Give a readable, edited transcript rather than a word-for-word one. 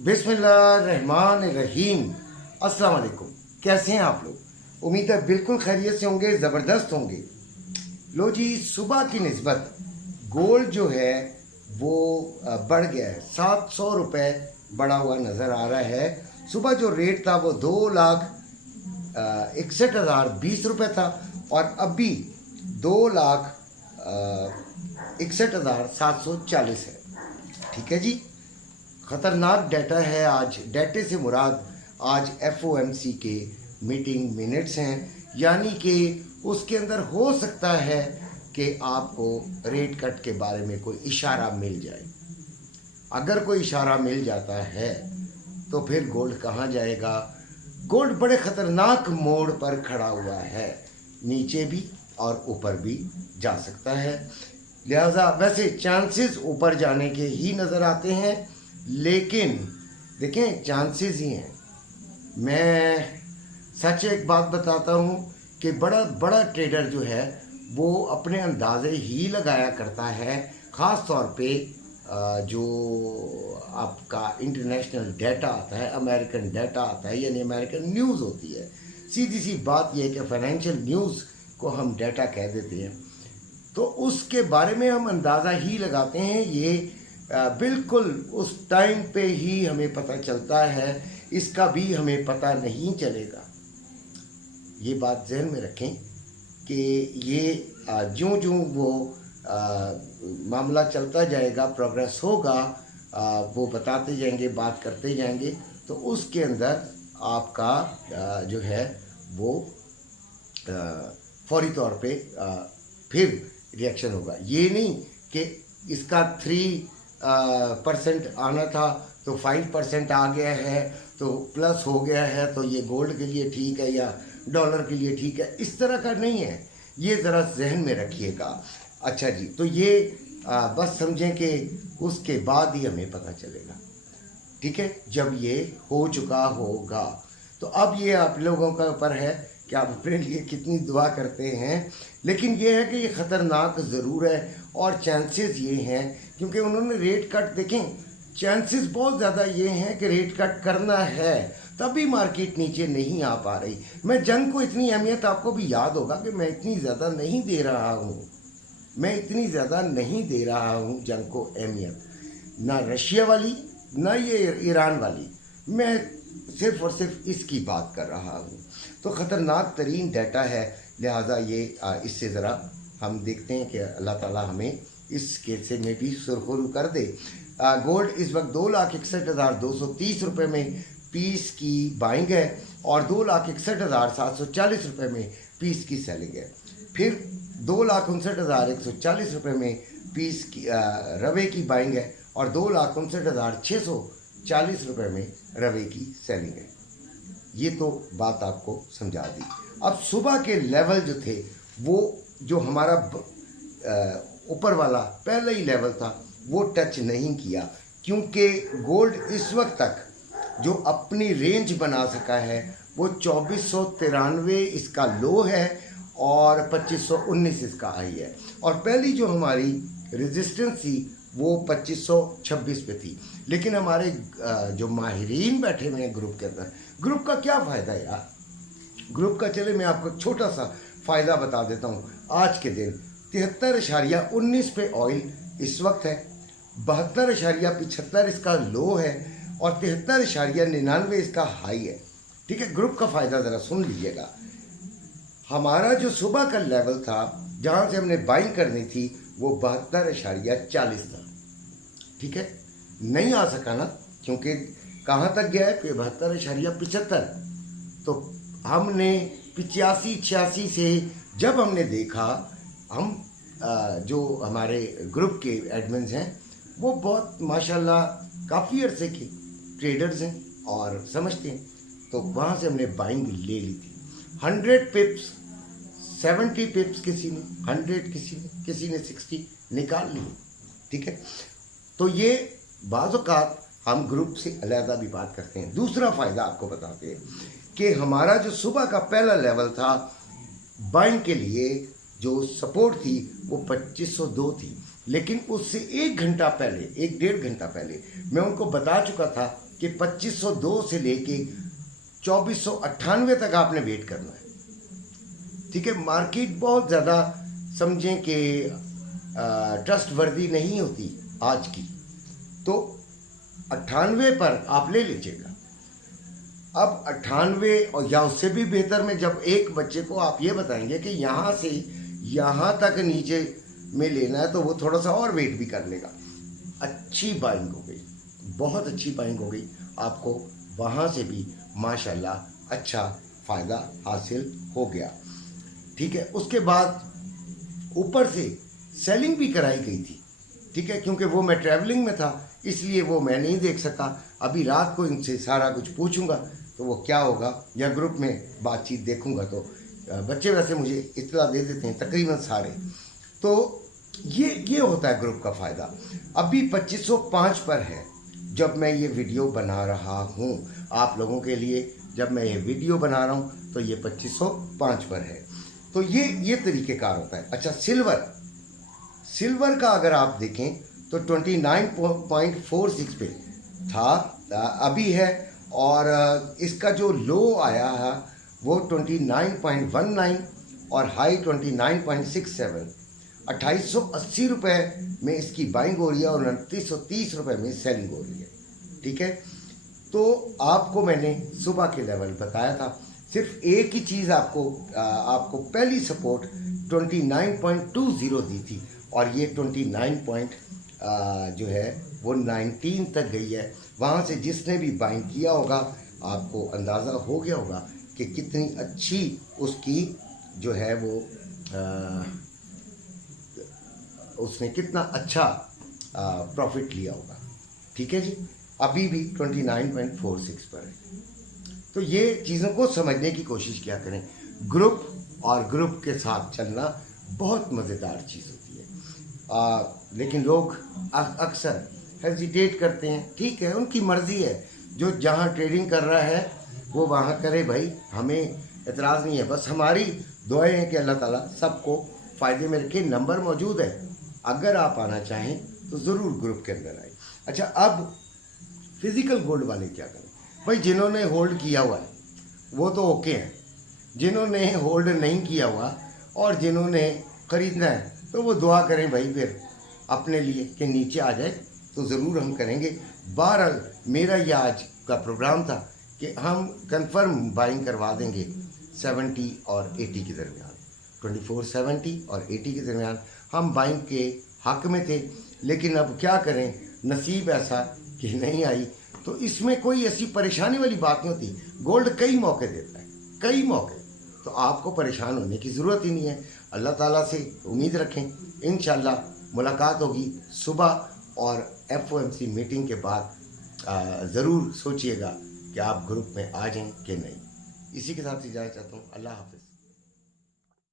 बिस्मिल्लाहिर्रहमानिर्रहीम। अस्सलाम वालेकुम। कैसे हैं आप लोग? उम्मीद है बिल्कुल खैरियत से होंगे, ज़बरदस्त होंगे। लो जी, सुबह की निस्बत गोल्ड जो है वो बढ़ गया है। 700 रुपये बढ़ा हुआ नज़र आ रहा है। सुबह जो रेट था वो 2,61,020 रुपये था और अभी 2,61,740 है। ठीक है जी, ख़तरनाक डाटा है। आज डाटे से मुराद आज FOMC के मीटिंग मिनट्स हैं, यानी कि उसके अंदर हो सकता है कि आपको रेट कट के बारे में कोई इशारा मिल जाए। अगर कोई इशारा मिल जाता है तो फिर गोल्ड कहाँ जाएगा? गोल्ड बड़े ख़तरनाक मोड़ पर खड़ा हुआ है, नीचे भी और ऊपर भी जा सकता है। लिहाजा वैसे चांसेस ऊपर जाने के ही नज़र आते हैं, लेकिन देखें चांसेस ही हैं। मैं सच एक बात बताता हूँ कि बड़ा बड़ा ट्रेडर जो है वो अपने अंदाजे ही लगाया करता है, ख़ास तौर पे जो आपका इंटरनेशनल डाटा आता है, अमेरिकन डाटा आता है, यानी अमेरिकन न्यूज़ होती है। सीधी सी बात यह है कि फाइनेंशियल न्यूज़ को हम डाटा कह देते हैं, तो उसके बारे में हम अंदाज़ा ही लगाते हैं। ये बिल्कुल उस टाइम पे ही हमें पता चलता है, इसका भी हमें पता नहीं चलेगा। ये बात जहन में रखें कि ये ज्यों ज्यों वो मामला चलता जाएगा, प्रोग्रेस होगा, वो बताते जाएंगे, बात करते जाएंगे, तो उसके अंदर आपका जो है वो फौरी तौर पे फिर रिएक्शन होगा। ये नहीं कि इसका 3% आना था तो 5% आ गया है तो प्लस हो गया है, तो ये गोल्ड के लिए ठीक है या डॉलर के लिए ठीक है, इस तरह का नहीं है। ये ज़रा जहन में रखिएगा। अच्छा जी, तो ये बस समझें कि उसके बाद ही हमें पता चलेगा, ठीक है, जब ये हो चुका होगा। तो अब ये आप लोगों का ऊपर है कि आप अपने लिए कितनी दुआ करते हैं, लेकिन ये है कि ये ख़तरनाक ज़रूर है और चांसेस ये हैं, क्योंकि उन्होंने रेट कट देखें, चांसेस बहुत ज़्यादा ये हैं कि रेट कट करना है, तभी मार्केट नीचे नहीं आ पा रही। मैं जंग को इतनी अहमियत, आपको भी याद होगा कि मैं इतनी ज़्यादा नहीं दे रहा हूँ, मैं इतनी ज़्यादा नहीं दे रहा हूँ जंग को अहमियत, ना रशिया वाली ना ये ईरान वाली, मैं सिर्फ़ और सिर्फ इसकी बात कर रहा हूँ। तो ख़तरनाक तरीन डाटा है, लिहाजा ये इससे ज़रा हम देखते हैं कि अल्लाह ताला हमें इस केसे में भी सुरखरू कर दे। गोल्ड इस वक्त 2,61,230 रुपये में पीस की बाइंग है और 2,61,740 रुपये में पीस की सेलिंग है। फिर 2,59,140 रुपये में पीस की रवे की बाइंग है और 2,59,640 रुपये में रवे की सेलिंग है। ये तो बात आपको समझा दी। अब सुबह के लेवल जो थे वो जो हमारा ऊपर वाला पहला ही लेवल था वो टच नहीं किया, क्योंकि गोल्ड इस वक्त तक जो अपनी रेंज बना सका है वो 2493 इसका लो है और 2519 इसका हाई है, और पहली जो हमारी रेजिस्टेंस थी वो 2526 पे थी। लेकिन हमारे जो माहिरीन बैठे हुए हैं ग्रुप के अंदर, ग्रुप का क्या फ़ायदा यार, ग्रुप का चले मैं आपको छोटा सा फ़ायदा बता देता हूँ। आज के दिन 73.19 पे ऑयल इस वक्त है, 72.75 इसका लो है और 73.99 इसका हाई है। ठीक है, ग्रुप का फ़ायदा ज़रा सुन लीजिएगा। हमारा जो सुबह का लेवल था जहाँ से हमने बाइंग करनी थी वो 72.40 था। ठीक है, नहीं आ सका ना, क्योंकि कहाँ तक गया है कि 72.75, तो हमने 85-86 से जब हमने देखा, हम जो हमारे ग्रुप के एडमिन्स हैं वो बहुत माशाल्लाह काफ़ी अरसे के ट्रेडर्स हैं और समझते हैं, तो वहाँ से हमने बाइंग ले ली थी। 100 पिप्स 70 पिप्स किसी ने, 100 किसी ने 60 निकाल ली। ठीक है, तो ये बाज़ औक़ात हम ग्रुप से अलहदा भी बात करते हैं। दूसरा फ़ायदा आपको बताते हैं कि हमारा जो सुबह का पहला लेवल था बाइंग के लिए, जो सपोर्ट थी वो 2502 थी, लेकिन उससे 1 घंटा पहले, 1-1.5 घंटा पहले मैं उनको बता चुका था कि 2502 से लेके 2498 तक आपने वेट करना है। ठीक है, मार्केट बहुत ज़्यादा समझें कि ट्रस्ट वर्दी नहीं होती आज की, तो 98 पर आप ले लीजिएगा। अब 98 और या उससे भी बेहतर में जब एक बच्चे को आप ये बताएंगे कि यहाँ से यहाँ तक नीचे में लेना है, तो वो थोड़ा सा और वेट भी कर लेगा। अच्छी बाइंग हो गई, बहुत अच्छी बाइंग हो गई, आपको वहाँ से भी माशाल्लाह अच्छा फ़ायदा हासिल हो गया। ठीक है, उसके बाद ऊपर से सेलिंग भी कराई गई थी। ठीक है, क्योंकि वो मैं ट्रैवलिंग में था इसलिए वो मैं नहीं देख सका। अभी रात को इनसे सारा कुछ पूछूंगा तो वो क्या होगा, या ग्रुप में बातचीत देखूंगा तो बच्चे वैसे मुझे इत्तला दे देते हैं तकरीबन सारे। तो ये होता है ग्रुप का फ़ायदा। अभी 2505 पर है जब मैं ये वीडियो बना रहा हूँ आप लोगों के लिए। जब मैं ये वीडियो बना रहा हूँ तो ये 2505 पर है। तो ये तरीक़ेकार होता है। अच्छा, सिल्वर का अगर आप देखें तो 29.46 पे था, अभी है, और इसका जो लो आया है वो 29.19 और हाई 29.67। 2880 रुपये में इसकी बाइंग हो रही है और 2930 रुपये में सेलिंग हो रही है। ठीक है, तो आपको मैंने सुबह के लेवल बताया था। सिर्फ एक ही चीज़ आपको पहली सपोर्ट 29.20 दी थी और ये 29 जो है वो 19 तक गई है। वहाँ से जिसने भी बाइंग किया होगा आपको अंदाज़ा हो गया होगा कि कितनी अच्छी उसकी जो है वो उसने कितना अच्छा प्रॉफिट लिया होगा। ठीक है जी, अभी भी 29.46 पर है। तो ये चीज़ों को समझने की कोशिश किया करें। ग्रुप और ग्रुप के साथ चलना बहुत मज़ेदार चीज़ होती है। लेकिन लोग अक्सर हेजिटेट करते हैं। ठीक है, उनकी मर्ज़ी है, जो जहाँ ट्रेडिंग कर रहा है वो वहाँ करे भाई, हमें एतराज़ नहीं है। बस हमारी दुआएं हैं कि अल्लाह ताला सबको फ़ायदे में रखे। नंबर मौजूद है, अगर आप आना चाहें तो ज़रूर ग्रुप के अंदर आए। अच्छा, अब फिज़िकल गोल्ड वाले क्या करें भाई? जिन्होंने होल्ड किया हुआ है वो तो ओके हैं, जिन्होंने होल्ड नहीं किया हुआ और जिन्होंने ख़रीदना है तो वो दुआ करें भाई फिर अपने लिए कि नीचे आ जाए तो ज़रूर हम करेंगे। बहरहाल मेरा ये आज का प्रोग्राम था कि हम कंफर्म बाइंग करवा देंगे 70 और 80 के दरमियान, 2470 और 80 के दरमियान हम बाइंग के हक़ में थे। लेकिन अब क्या करें, नसीब ऐसा कि नहीं आई। तो इसमें कोई ऐसी परेशानी वाली बात नहीं होती। गोल्ड कई मौके देता है, कई मौके, तो आपको परेशान होने की ज़रूरत ही नहीं है। अल्लाह ताला से उम्मीद रखें, इंशाल्लाह मुलाकात होगी सुबह, और FOMC मीटिंग के बाद ज़रूर सोचिएगा कि आप ग्रुप में आ जाएं कि नहीं। इसी के साथ इजाज़त चाहता हूँ। अल्लाह हाफ़िज़।